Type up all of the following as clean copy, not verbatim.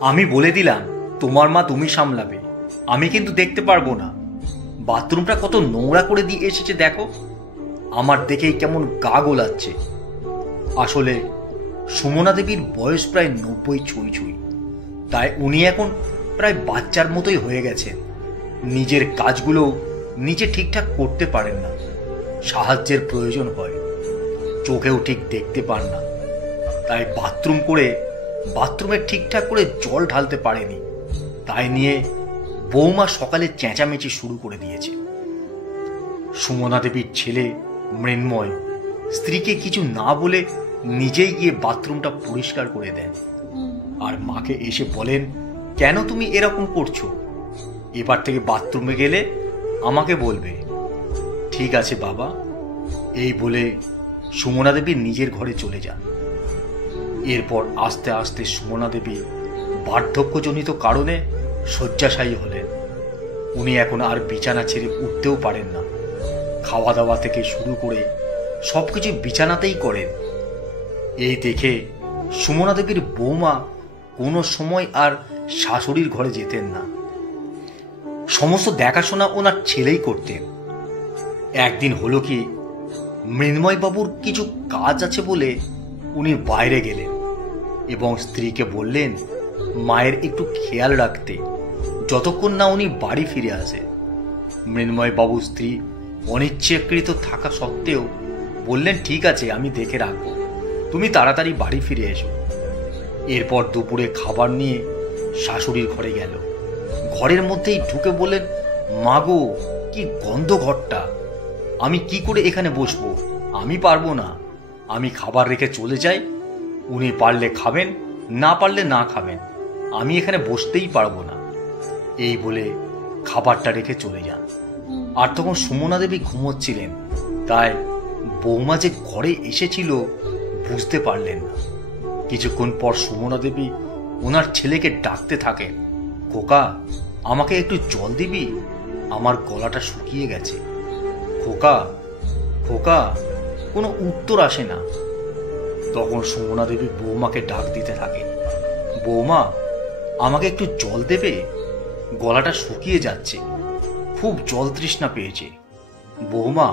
আমি বলে দিলাম তোমার মা তুমি সামলাবে, আমি কিন্তু দেখতে পারবো না। বাথরুমটা কত নোংরা করে দিয়ে এসেছে দেখো, আমার দেখেই কেমন গা গোলাচ্ছে। আসলে সুমনা দেবীর বয়স প্রায় 90 ছুঁই ছুঁই, তাই উনি এখন প্রায় বাচ্চার মতোই হয়ে গেছেন। নিজের কাজগুলো নিজে ঠিকঠাক করতে পারেন না, সাহায্যের প্রয়োজন হয়। চোখেও ঠিক দেখতে পান না, তাই বাথরুমে ঠিকঠাক করে জল ঢালতে পারেনি। তাই নিয়ে বৌমা সকালে চেঁচামেচি শুরু করে দিয়েছে। সুমনা দেবীর ছেলে মৃন্ময় স্ত্রীকে কিছু না বলে নিজেই গিয়ে বাথরুমটা পরিষ্কার করে দেন, আর মাকে এসে বলেন, কেন তুমি এরকম করছো? এবার থেকে বাথরুমে গেলে আমাকে বলবে। ঠিক আছে বাবা, এই বলে সুমনা দেবী নিজের ঘরে চলে যান। এরপর আস্তে আস্তে সুমনা দেবী বার্ধক্যজনিত কারণে শয্যাশায়ী হলেন। উনি এখন আর বিছানা ছেড়ে উঠতেও পারেন না। খাওয়া দাওয়া থেকে শুরু করে সবকিছু বিছানাতেই করেন। এই দেখে সুমনা দেবীর বৌমা কোনো সময় আর শাশুড়ির ঘরে যেতেন না, সমস্ত দেখাশোনা ওনার ছেলেই করতেন। একদিন হলো কি, মৃন্ময় বাবুর কিছু কাজ আছে বলে উনি বাইরে গেলেন এবং স্ত্রীকে বললেন মায়ের একটু খেয়াল রাখতে, যতক্ষণ না উনি বাড়ি ফিরে আসে। মৃন্ময় বাবু স্ত্রী অনিচ্ছাকৃত থাকা সত্ত্বেও বললেন, ঠিক আছে, আমি দেখে রাখবো, তুমি তাড়াতাড়ি বাড়ি ফিরে এসো। এরপর দুপুরে খাবার নিয়ে শাশুড়ির ঘরে গেল। ঘরের মধ্যেই ঢুকে বললেন, মাগো কি গন্ধ ঘরটা, আমি কি করে এখানে বসবো? আমি পারবো না, আমি খাবার রেখে চলে যাই। উনি পারলে খাবেন, না পারলে না খাবেন, আমি এখানে বসতেই পারবো না। এই বলে খাবারটা রেখে চলে যান। আর তখন সুমনা দেবী ঘুমোচ্ছিলেন, তাই বৌমা যে ঘরে এসেছিল বুঝতে পারলেন না। কিছুক্ষণ পর সুমনা দেবী ওনার ছেলেকে ডাকতে থাকেন, খোকা আমাকে একটু জল দিবি, আমার গলাটা শুকিয়ে গেছে। খোকা খোকা, কোনো উত্তর আসে না। তখন সুমনা দেবী বৌমাকে ডাক দিতে থাকেন, বৌমা আমাকে একটু জল দেবে, গলাটা শুকিয়ে যাচ্ছে, খুব জল তৃষ্ণা পেয়েছে। বৌমা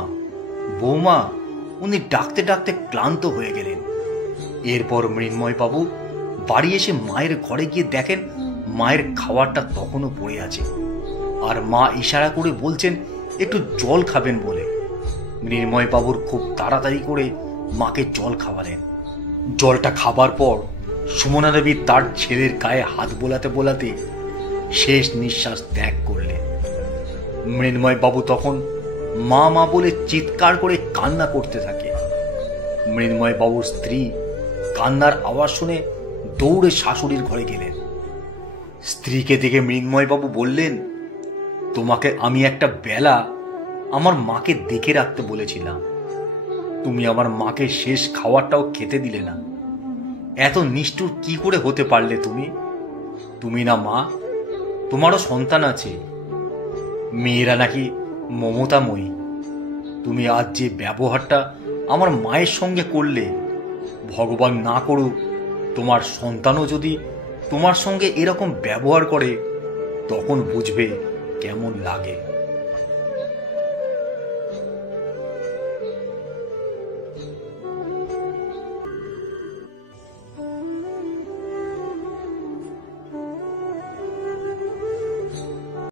বৌমা, উনি ডাকতে ডাকতে ক্লান্ত হয়ে গেলেন। এরপর মৃন্ময় বাবু বাড়ি এসে মায়ের ঘরে গিয়ে দেখেন মায়ের খাবারটা তখনও পড়ে আছে, আর মা ইশারা করে বলছেন একটু জল খাবেন বলে। মৃন্ময় বাবুর খুব তাড়াতাড়ি করে মাকে জল খাওয়ালেন। জলটা খাবার পর সুমনা দেবী তার ছেলের গায়ে হাত বোলাতে বোলাতে শেষ নিঃশ্বাস ত্যাগ করলেন। মৃন্ময় বাবু তখন মা মা বলে চিৎকার করে কান্না করতে থাকে। মৃন্ময় বাবুর স্ত্রী কান্নার আওয়াজ শুনে দৌড়ে শাশুড়ির ঘরে গেলেন। স্ত্রীকে দেখে মৃন্ময় বাবু বললেন, তোমাকে আমি একটা বেলা আমার মাকে দেখে রাখতে বলেছিলাম, তুমি আমার মাকে শেষ খাবারটাও খেতে দিলে না। এত নিষ্ঠুর কি করে হতে পারলে তুমি? তুমি না মা, তোমারও সন্তান আছে, মেয়েরা নাকি মমতাময়ী। তুমি আজ যে ব্যবহারটা আমার মায়ের সঙ্গে করলে, ভগবান না করুক তোমার সন্তানও যদি তোমার সঙ্গে এরকম ব্যবহার করে, তখন বুঝবে কেমন লাগে।